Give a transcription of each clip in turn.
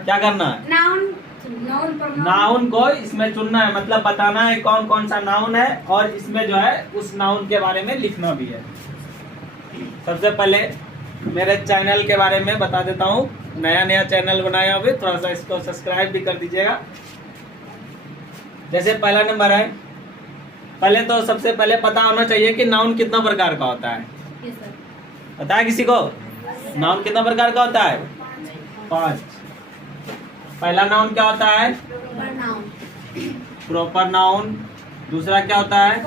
क्या करना है? नाउन को इसमें चुनना है, मतलब बताना है कौन कौन सा नाउन है और इसमें जो है उस नाउन के बारे में लिखना भी है। सबसे पहले मेरे चैनल के बारे में बता देता हूँ। नया चैनल बनाया अभी, थोड़ा सा इसको सब्सक्राइब भी कर दीजिएगा। जैसे पहला नंबर है, पहले तो सबसे पहले पता होना चाहिए कि नाउन कितना प्रकार का होता है। पता है किसी को नाउन कितना प्रकार का होता है? 5। पहला नाउन क्या होता है? Proper noun. दूसरा क्या होता है?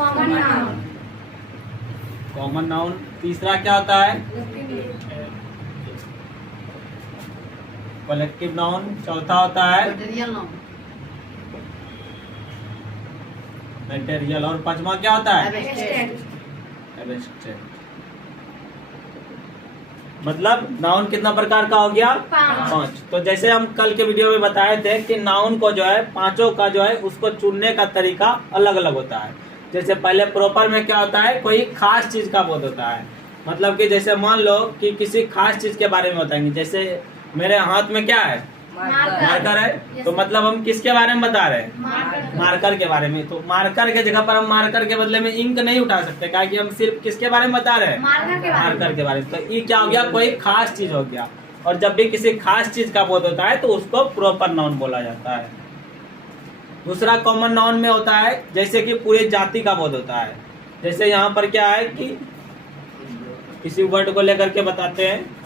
Common noun. तीसरा क्या होता है? Collective noun. चौथा होता है मटेरियल। और पांचवा क्या होता है? एब्स्ट्रैक्ट। मतलब नाउन कितना प्रकार का हो गया? 5। तो जैसे हम कल के वीडियो में बताए थे कि नाउन को जो है पांचों का जो है उसको चुनने का तरीका अलग अलग होता है। जैसे पहले प्रॉपर में क्या होता है? कोई खास चीज का बोध होता है। मतलब कि जैसे मान लो कि किसी खास चीज के बारे में बताएंगे। जैसे मेरे हाथ में क्या है? मार्कर है। तो मतलब हम किसके बारे में बता रहे हैं? मार्कर के बारे में। तो मार्कर के जगह पर हम मार्कर के बदले में इंक नहीं उठा सकते, क्या कि हम सिर्फ किसके बारे में बता रहे हैं? मार्कर के बारे में। तो ये क्या हो गया? कोई खास चीज हो गया। और जब भी किसी खास चीज का बोध होता है तो उसको प्रॉपर नाउन बोला जाता है। दूसरा कॉमन नाउन में होता है जैसे कि पूरे जाति का बोध होता है। जैसे यहाँ पर क्या है कि किसी वर्ड को लेकर के बताते हैं।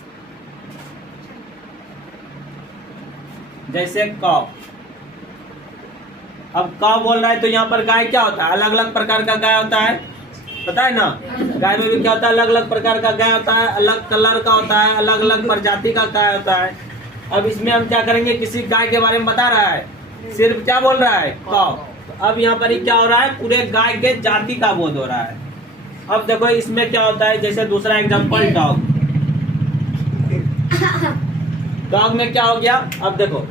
जैसे कौ। अब कौ बोल रहा है तो यहाँ पर गाय क्या होता है? अलग अलग प्रकार का गाय होता है, पता है ना? गाय में भी क्या होता है? अलग अलग प्रकार का गाय होता है, अलग कलर का होता है, अलग अलग प्रजाति का गाय होता है। अब इसमें हम क्या करेंगे? किसी गाय के बारे में बता रहा है, सिर्फ क्या बोल रहा है? कौ। अब यहाँ पर क्या हो रहा है? पूरे गाय के जाति का बोध हो रहा है। अब देखो इसमें क्या होता है। जैसे दूसरा एग्जांपल डॉग। डॉग में क्या हो गया? अब देखो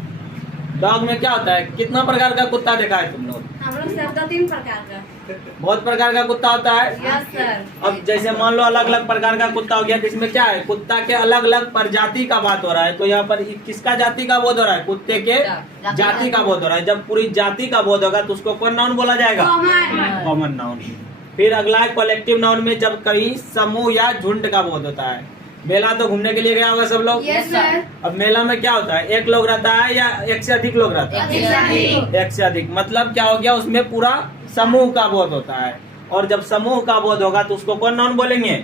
डॉग में क्या होता है? कितना प्रकार का कुत्ता देखा है तुम लोग? हम लोग सब 2-3 प्रकार का। बहुत प्रकार का कुत्ता होता है। Yes sir. अब जैसे मान लो अलग अलग प्रकार का कुत्ता हो गया, तो इसमें क्या है? कुत्ता के अलग अलग प्रजाति का बात हो रहा है। तो यहाँ पर किसका जाति का बोध हो रहा है? कुत्ते के जाति का बोध हो रहा है। जब पूरी जाति का बोध होगा तो उसको कौन नाउन बोला जाएगा? Common noun. फिर अगला है कलेक्टिव नाउन में, जब कहीं समूह या झुंड का बोध होता है। मेला तो घूमने के लिए गया होगा सब लोग। Yes sir. अब मेला में क्या होता है? एक लोग रहता है या एक से अधिक लोग रहता है? एक से अधिक। मतलब क्या हो गया? उसमें पूरा समूह का बोध होता है। और जब समूह का बोध होगा तो उसको कौन नाउन बोलेंगे?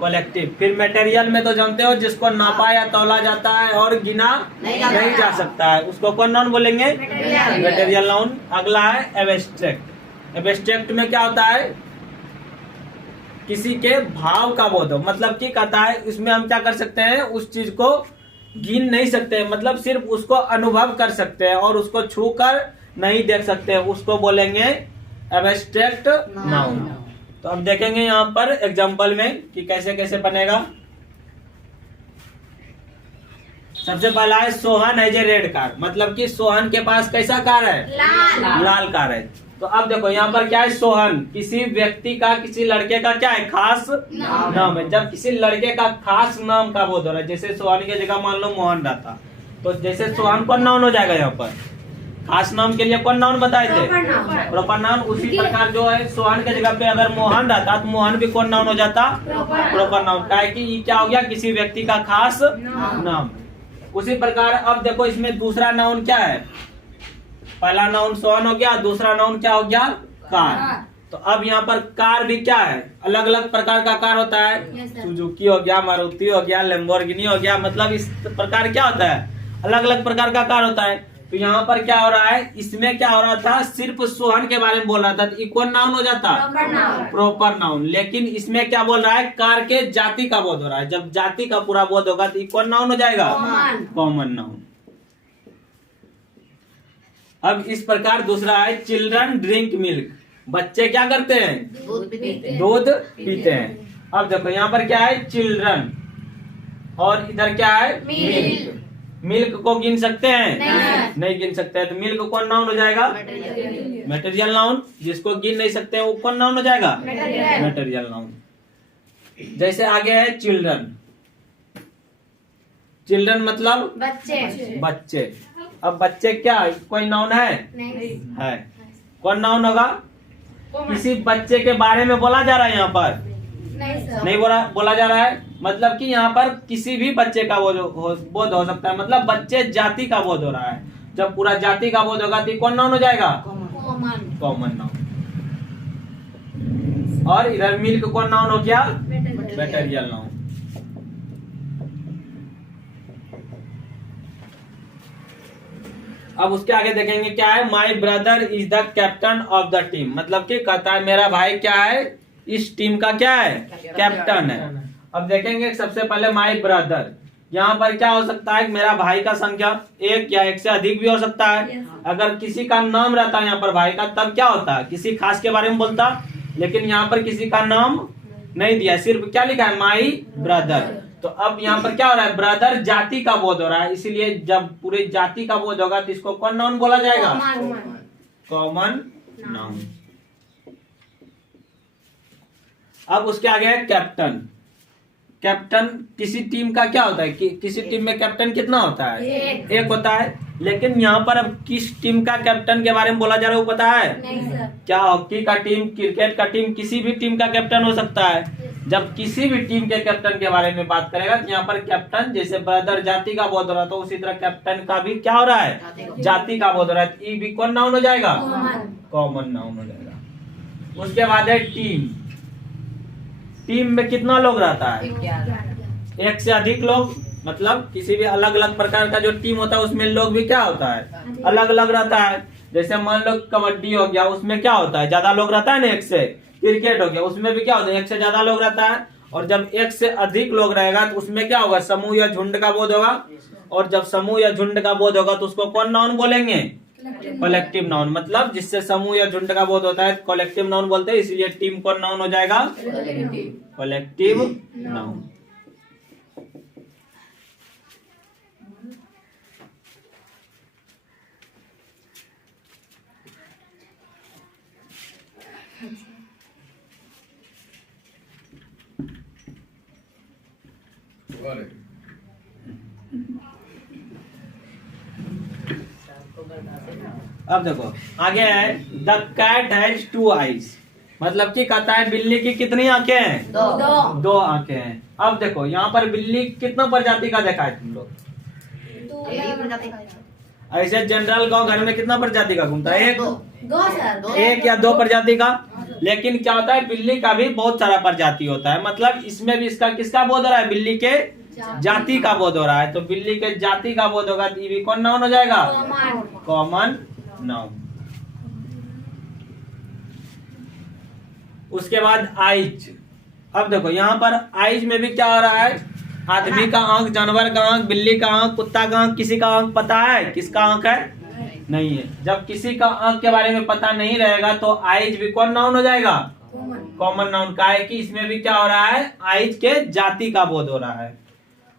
कलेक्टिव। फिर मटेरियल में तो जानते हो, जिसको नापा या तौला जाता है और गिना नहीं जा सकता है, उसको कौन नाउन बोलेंगे? Material noun. अगला है एब्स्ट्रैक्ट। एब्स्ट्रैक्ट में क्या होता है? किसी के भाव का बोध हो। मतलब कि कहता है इसमें हम क्या कर सकते हैं? उस चीज को गिन नहीं सकते हैं, मतलब सिर्फ उसको अनुभव कर सकते हैं और उसको छू कर नहीं देख सकते हैं, उसको बोलेंगे एब्स्ट्रैक्ट नाउन। तो अब देखेंगे यहाँ पर एग्जांपल में कि कैसे कैसे बनेगा। सबसे पहला है Sohan has a red car. मतलब कि सोहन के पास कैसा कार है? लाल कार है। तो अब देखो यहाँ पर क्या है? सोहन किसी व्यक्ति का, किसी लड़के का क्या है? खास नाम है। जब किसी लड़के का खास नाम का बोध हो रहा है, जैसे सोहन की जगह मान लो मोहन रहता, तो जैसे सोहन कौन नाउन हो जाएगा? यहाँ पर खास नाम के लिए कौन नाउन बताए थे? Proper noun. उसी प्रकार जो है सोहन के जगह पे अगर मोहन रहता तो मोहन भी कौन नाउन हो जाता? Proper noun. क्या है कि ये क्या हो गया? किसी व्यक्ति का खास नाम। उसी प्रकार अब देखो इसमें दूसरा नाउन क्या है? पहला नाउन सोहन हो गया, दूसरा नाउन क्या हो गया? कार। तो अब यहाँ पर कार भी क्या है? अलग अलग प्रकार का कार होता है। सुजुकी हो गया, मारुति हो गया, लैम्बोर्गिनी हो गया। मतलब इस प्रकार क्या होता है? अलग अलग प्रकार का कार होता है। तो यहाँ पर क्या हो रहा है? इसमें क्या हो रहा था? सिर्फ सोहन के बारे में बोल रहा था, तो कौन नाउन हो जाता? Proper noun. लेकिन इसमें क्या बोल रहा है? कार के जाति का बोध हो रहा है। जब जाति का पूरा बोध होगा तो कौन नाउन हो जाएगा? Common noun. अब इस प्रकार दूसरा है चिल्ड्रन ड्रिंक मिल्क। बच्चे क्या करते हैं? दूध पीते हैं। अब देखो यहाँ पर क्या है? चिल्ड्रन, और इधर क्या है? मिल्क। मिल्क को गिन सकते हैं? नहीं गिन सकते हैं। तो मिल्क कौन नाउन हो जाएगा? Material noun. जिसको गिन नहीं सकते हैं वो कौन नाउन हो जाएगा? Material noun. जैसे आगे है चिल्ड्रन। चिल्ड्रन मतलब बच्चे। बच्चे। अब बच्चे क्या कोई नाउन है? नहीं है। कौन नाउन होगा? किसी बच्चे के बारे में बोला जा रहा है यहाँ पर? नहीं सर। नहीं बोला जा रहा है। मतलब कि यहाँ पर किसी भी बच्चे का बोध हो सकता है, मतलब बच्चे जाति का बोध हो रहा है। जब पूरा जाति का बोध होगा तो कौन नाउन हो जाएगा? कॉमन। Common noun. और इधर मिल्क कौन नाउन हो गया? Material noun. अब उसके आगे देखेंगे क्या है, my brother is the captain of the team. मतलब कि कहता है मेरा भाई क्या है, इस टीम का क्या है, कैप्टन है। अब देखेंगे सबसे पहले माई ब्रदर, यहाँ पर क्या हो सकता है, मेरा भाई का संख्या एक या एक से अधिक भी हो सकता है। अगर किसी का नाम रहता है यहाँ पर भाई का, तब क्या होता है, किसी खास के बारे में बोलता। लेकिन यहाँ पर किसी का नाम नहीं दिया, सिर्फ क्या लिखा है, माई ब्रदर। तो अब यहाँ पर क्या हो रहा है, ब्रदर जाति का बोध हो रहा है, इसीलिए जब पूरे जाति का बोध होगा तो इसको कौन नाउन बोला जाएगा? Common noun. अब उसके आगे है कैप्टन। कैप्टन किसी टीम का क्या होता है कि किसी टीम में कैप्टन कितना होता है? एक होता है। लेकिन यहाँ पर अब किस टीम का कैप्टन के बारे में बोला जा रहा है वो पता है? नहीं सर। क्या हॉकी का टीम, क्रिकेट का टीम, किसी भी टीम का कैप्टन हो सकता है। जब किसी भी टीम के कैप्टन के बारे में बात करेगा तो यहाँ पर कैप्टन, जैसे ब्रदर जाति का बोध हो रहा है तो उसी तरह कैप्टन का भी क्या हो रहा है, जाति का बोध हो रहा है। ये भी कौन नाउन हो जाएगा? कॉमन नाउन हो जाएगा। उसके बाद है टीम। टीम में कितना लोग रहता है? एक से अधिक लोग। मतलब किसी भी अलग अलग प्रकार का जो टीम होता है उसमें लोग भी क्या होता है, अलग अलग रहता है। जैसे मान लो कबड्डी हो गया, उसमें क्या होता है, ज्यादा लोग रहता है ना एक से। क्रिकेट हो गया, उसमें भी क्या होता है, एक से ज्यादा लोग रहता है। और जब एक से अधिक लोग रहेगा तो उसमें क्या होगा, समूह या झुंड का बोध होगा। और जब समूह या झुंड का बोध होगा तो उसको कौन नाउन बोलेंगे? Collective noun. मतलब जिससे समूह या झुंड का बोध होता है कलेक्टिव नाउन बोलते हैं, इसलिए टीम कौन नाउन हो जाएगा? Collective noun. अब देखो आगे है, द कैट हैज 2 आईज। मतलब कि कहता है बिल्ली की कितनी आंखें हैं? 2 आंखें हैं। अब देखो यहाँ पर बिल्ली कितना प्रजाति का देखा है तुम लोग? ऐसे जनरल गांव घर में कितना प्रजाति का घूमता है? एक या 2 प्रजाति का। लेकिन क्या होता है, बिल्ली का भी बहुत सारा प्रजाति होता है। मतलब इसमें भी इसका किसका बोध हो रहा है, बिल्ली के जाति का बोध हो रहा है। तो बिल्ली के जाति का बोध होगा तो ये भी कौन नाउन हो जाएगा? Common noun. उसके बाद आइज। अब देखो यहाँ पर आइज में भी क्या हो रहा है, आदमी का आंख, जानवर का आंख, बिल्ली का आंख, कुत्ता का आंख। किसी का आंख पता है किसका आंख है? नहीं है। जब किसी का आंख के बारे में पता नहीं रहेगा तो आइज भी कौन नाउन हो जाएगा? Common noun. का है कि इसमें भी क्या हो रहा है, आइज के जाति का बोध हो रहा है।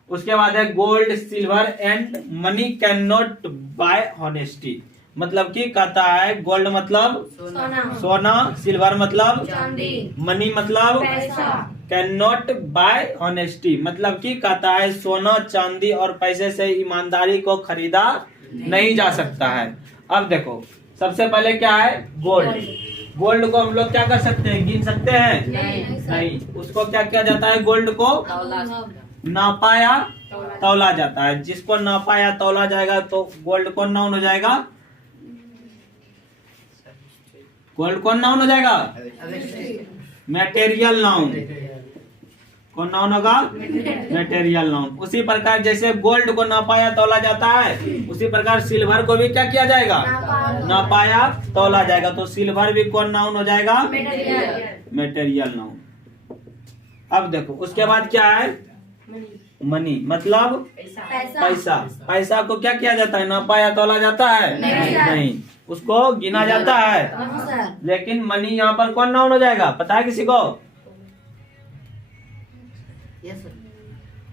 उसके बाद है gold, silver and money can not buy honesty. मतलब कि कहता है गोल्ड मतलब सोना, सिल्वर मतलब चांदी, मनी मतलब पैसा, कैन नॉट बाय ऑनेस्टी। मतलब कि कहता है सोना, चांदी और पैसे से ईमानदारी को खरीदा नहीं जा सकता है। अब देखो सबसे पहले क्या है, गोल्ड। गोल्ड को हम लोग क्या कर सकते हैं, गिन सकते हैं? नहीं। उसको क्या किया जाता है, गोल्ड को नापा या तौला जाता है। जिसको नापा या तौला जाएगा तो गोल्ड कौन नाउन हो जाएगा? गोल्ड कौन नाउन हो जाएगा? Material noun. कौन नाउन होगा? Material noun. उसी प्रकार जैसे गोल्ड को नापा या तौला जाता है, उसी प्रकार सिल्वर को भी क्या किया जाएगा, नापा या तौला जाएगा। तो सिल्वर भी कौन नाउन हो जाएगा? Material noun. अब देखो उसके बाद क्या है, मनी मतलब पैसा। पैसा को क्या किया जाता है, नापा या तौला जाता है? नहीं। उसको गिना जाता है। लेकिन मनी यहाँ पर कौन नाउन हो जाएगा, पता है किसी को?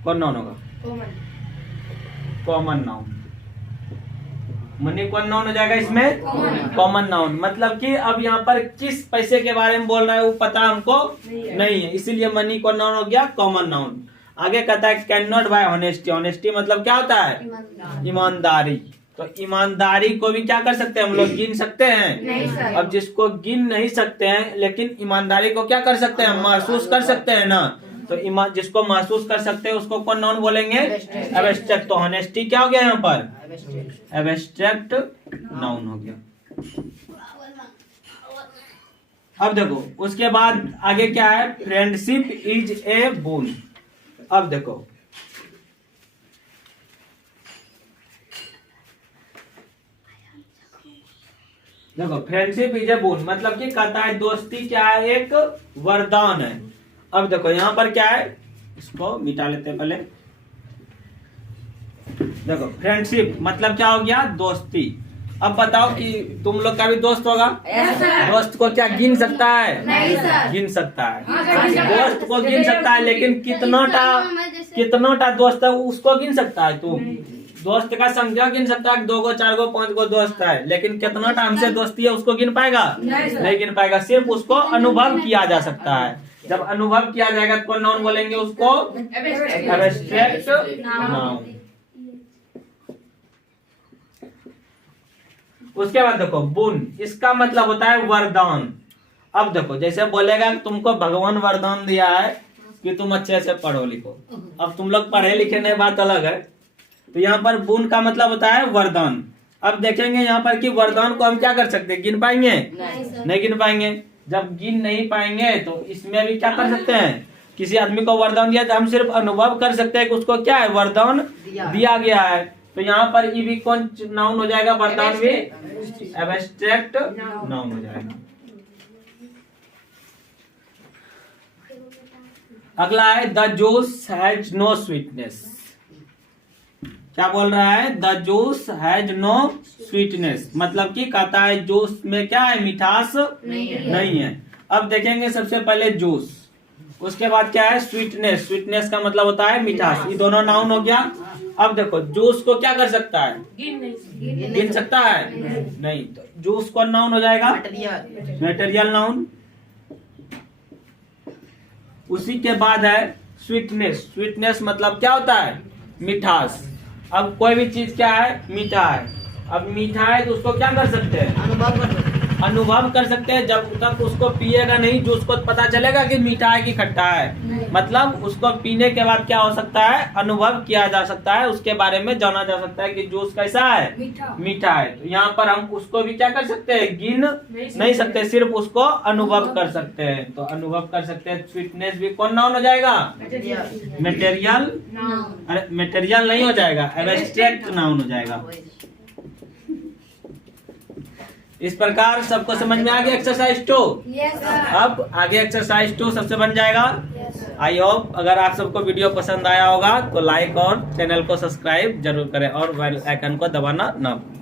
कौन नाउन होगा? Common noun. मनी कौन नाउन हो जाएगा इसमें? Common noun. मतलब कि अब यहाँ पर किस पैसे के बारे में बोल रहा है वो पता हमको नहीं है, इसीलिए मनी कौन नाउन हो गया? Common noun. आगे कहता है can not buy honesty. Honesty मतलब क्या होता है? ईमानदारी। तो ईमानदारी को भी क्या कर सकते हैं हम लोग? गिन सकते हैं? नहीं सर। अब जिसको गिन नहीं सकते हैं लेकिन ईमानदारी को क्या कर सकते हैं? महसूस कर सकते हैं ना। तो जिसको महसूस कर सकते हैं उसको कौन नाउन बोलेंगे? एब्स्ट्रैक्ट। तो ऑनेस्टी क्या हो गया यहाँ पर? एब्स्ट्रैक्ट नाउन हो गया। अब देखो उसके बाद आगे क्या है? Friendship is a bone. अब देखो फ्रेंडशिप इज ए बोन मतलब कि कहता है दोस्ती क्या है? एक वरदान है। अब देखो यहाँ पर क्या है? इसको मिटा लेते हैं पहले। देखो फ्रेंडशिप मतलब क्या हो गया? दोस्ती। अब बताओ कि तुम लोग का भी दोस्त होगा। दोस्त को क्या गिन सकता है? नहीं सर। गिन सकता है। दोस्त को गिन सकता है लेकिन कितनोटा दोस्त है उसको गिन सकता है? तुम दोस्त का संख्या गिन सकता है? 2 गो 4 गो 5 गो दोस्त है लेकिन कितनोटा हमसे दोस्ती है उसको गिन पाएगा? नहीं गिन पाएगा। सिर्फ उसको अनुभव किया जा सकता है। जब अनुभव किया जाएगा तो कौन नाउन बोलेंगे उसको? Abstract noun. उसके बाद देखो बुन, इसका मतलब होता है वरदान। अब देखो जैसे बोलेगा तुमको भगवान वरदान दिया है कि तुम अच्छे से पढ़ो लिखो। अब तुम लोग पढ़े लिखे नहीं, बात अलग है। तो यहाँ पर बुन का मतलब होता है वरदान। अब देखेंगे यहाँ पर कि वरदान को हम क्या कर सकते हैं? गिन पाएंगे? नहीं गिन पाएंगे। जब गिन नहीं पाएंगे तो इसमें भी क्या कर सकते हैं? किसी आदमी को वरदान दिया तो हम सिर्फ अनुभव कर सकते हैं कि उसको क्या है? वरदान दिया गया है। तो यहाँ पर ये भी कौन नाउन हो जाएगा? वरदान भी एब्स्ट्रैक्ट नाउन हो जाएगा। अगला है the juice has no sweetness. क्या बोल रहा है? The juice has no sweetness मतलब कि कहता है जूस में क्या है? मिठास नहीं है। अब देखेंगे सबसे पहले जूस, उसके बाद क्या है? स्वीटनेस। स्वीटनेस का मतलब होता है मिठास। ये दोनों नाउन हो गया। अब देखो जूस को क्या कर सकता है? गिन सकता है? नहीं। तो जूस कौन नाउन हो जाएगा? Material noun. उसी के बाद है स्वीटनेस। स्वीटनेस मतलब क्या होता है? मिठास। अब कोई भी चीज क्या है? मीठा है। अब मीठा है तो उसको क्या कर सकते हैं? अनुभव कर सकते हैं। जब तक उसको पिएगा नहीं जूस को पता चलेगा कि मीठा है कि खट्टा है। मतलब उसको पीने के बाद क्या हो सकता है? अनुभव किया जा सकता है, उसके बारे में जाना जा सकता है कि जूस कैसा है? मीठा है। तो यहाँ पर हम उसको भी क्या कर सकते हैं? गिन नहीं सकते, सिर्फ उसको अनुभव कर सकते हैं। तो अनुभव कर सकते हैं। स्वीटनेस भी कौन नाउन हो जाएगा? मटेरियल। अरे मटेरियल नहीं हो जाएगा, एब्स्ट्रैक्ट नाउन हो जाएगा। इस प्रकार सबको समझ में आ गया एक्सरसाइज 2? अब आगे एक्सरसाइज 2 सबसे बन जाएगा। आई होप अगर आप सबको वीडियो पसंद आया होगा तो लाइक और चैनल को सब्सक्राइब जरूर करें और बेल आइकन को दबाना ना भूलें।